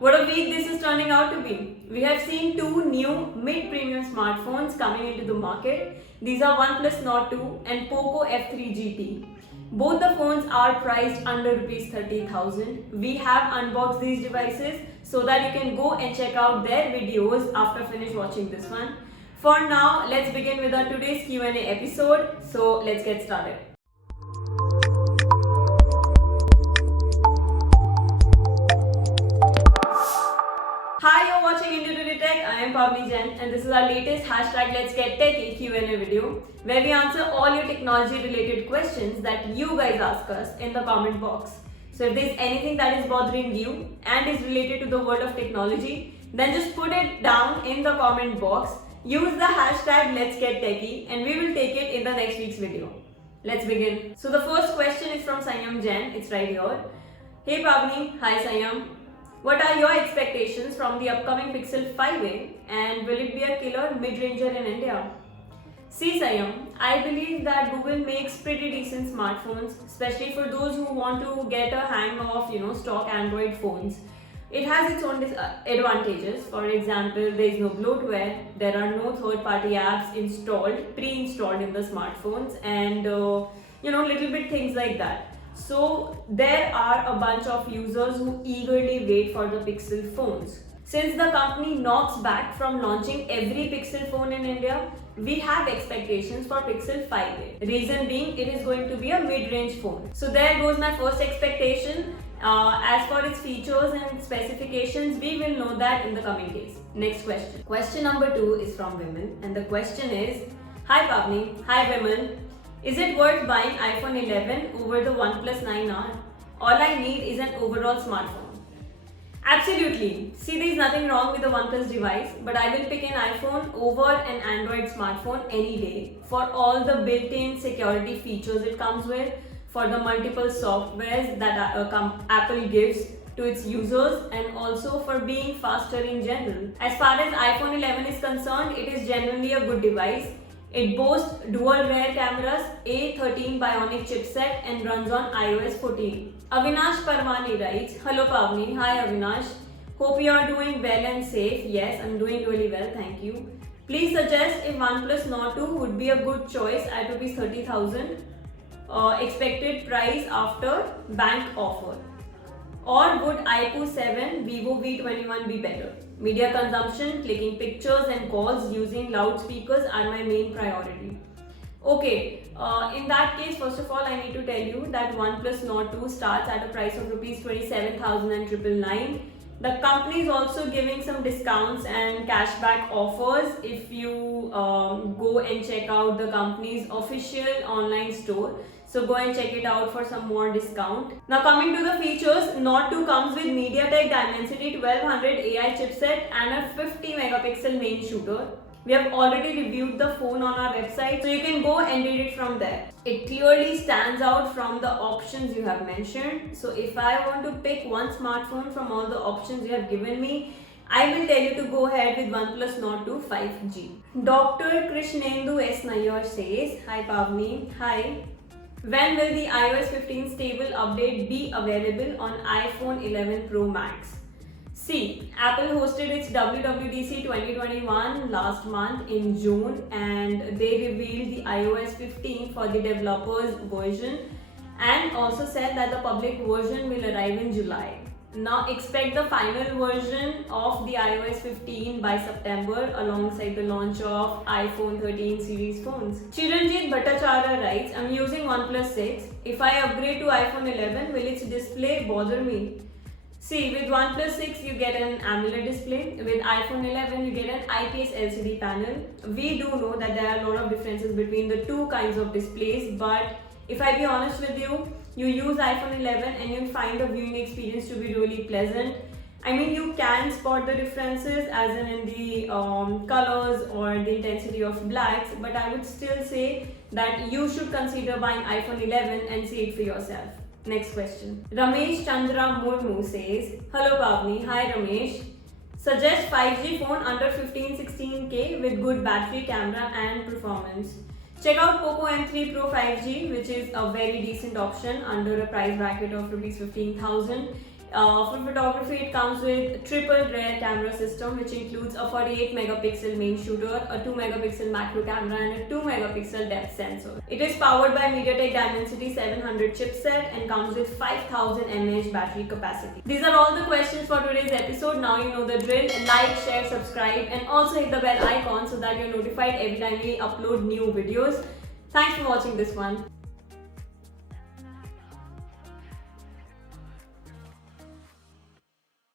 What a week this is turning out to be. We have seen two new mid-premium smartphones coming into the market. These are OnePlus Nord 2 and Poco F3 GT. Both the phones are priced under Rs 30,000. We have unboxed these devices so that you can go and check out their videos after finish watching this one. For now, let's begin with our today's Q&A episode. So let's get started. Hi, you're watching India Today Tech. I am Pavni Jain and this is our latest hashtag Let's Get Techie Q&A video where we answer all your technology related questions that you guys ask us in the comment box. So if there's anything that is bothering you and is related to the world of technology, then just put it down in the comment box. Use the hashtag Let's Get Techie and we will take it in the next week's video. Let's begin. So the first question is from Sanyam Jain. It's right here. Hey Pavni. Hi Sanyam. What are your expectations from the upcoming Pixel 5a and will it be a killer mid-ranger in India? See Sayam, I believe that Google makes pretty decent smartphones, especially for those who want to get a hang of stock Android phones. It has its own advantages. For example, there is no bloatware, there are no third-party apps pre-installed in the smartphones, and little bit things like that. So there are a bunch of users who eagerly wait for the Pixel phones. Since the company knocks back from launching every Pixel phone in India, we have expectations for Pixel 5a. Reason being, it is going to be a mid-range phone. So there goes my first expectation. As for its features and specifications, we will know that in the coming days. Next question. Question number 2 is from Vimal and the question is, Hi Pavni, hi Vimal. Is it worth buying iPhone 11 over the OnePlus 9R? All I need is an overall smartphone. Absolutely. See, there is nothing wrong with the OnePlus device, but I will pick an iPhone over an Android smartphone any day for all the built-in security features it comes with, for the multiple softwares that Apple gives to its users, and also for being faster in general. As far as iPhone 11 is concerned, it is genuinely a good device. It boasts dual rear cameras, A13 Bionic chipset and runs on iOS 14. Avinash Parwani writes, Hello Pavni, hi Avinash. Hope you are doing well and safe. Yes, I'm doing really well, thank you. Please suggest if OnePlus Nord 2 would be a good choice at Rs 30,000 expected price after bank offer. Or would iQOO 7 Vivo V21 be better? Media consumption, clicking pictures and calls using loudspeakers are my main priority. Okay, in that case, first of all, I need to tell you that OnePlus Nord 2 starts at a price of Rs 27,999. The company is also giving some discounts and cashback offers if you go and check out the company's official online store. So go and check it out for some more discount. Now coming to the features, Nord 2 comes with MediaTek Dimensity 1200 AI chipset and a 50 megapixel main shooter. We have already reviewed the phone on our website, so you can go and read it from there. It clearly stands out from the options you have mentioned. So if I want to pick one smartphone from all the options you have given me, I will tell you to go ahead with OnePlus Nord 2 5G. Dr. Krishnendu S. Nayyar says, Hi Pavni, hi. When will the iOS 15 stable update be available on iPhone 11 Pro Max? See, Apple hosted its WWDC 2021 last month in June and they revealed the iOS 15 for the developers version and also said that the public version will arrive in July. Now expect the final version of the iOS 15 by September alongside the launch of iPhone 13 series phones. Chiranjit Bhattacharya writes, I'm using OnePlus 6. If I upgrade to iPhone 11, will its display bother me? See, with OnePlus 6 you get an AMOLED display, with iPhone 11 you get an IPS LCD panel. We do know that there are a lot of differences between the two kinds of displays, but if I be honest with you, you use iPhone 11 and you'll find the viewing experience to be really pleasant. I mean, you can spot the differences as in the colors or the intensity of blacks, but I would still say that you should consider buying iPhone 11 and see it for yourself. Next question. Ramesh Chandra Murmu says, Hello Pavni, hi Ramesh. Suggest 5G phone under 15-16K with good battery, camera and performance. Check out Poco M3 Pro 5G, which is a very decent option under a price bracket of Rs 15,000. For photography, it comes with triple rear camera system, which includes a 48 megapixel main shooter, a 2 megapixel macro camera, and a 2 megapixel depth sensor. It is powered by MediaTek Dimensity 700 chipset and comes with 5000 mAh battery capacity. These are all the questions for today's episode. Now you know the drill. Like, share, subscribe, and also hit the bell icon so that you're notified every time we upload new videos. Thanks for watching this one.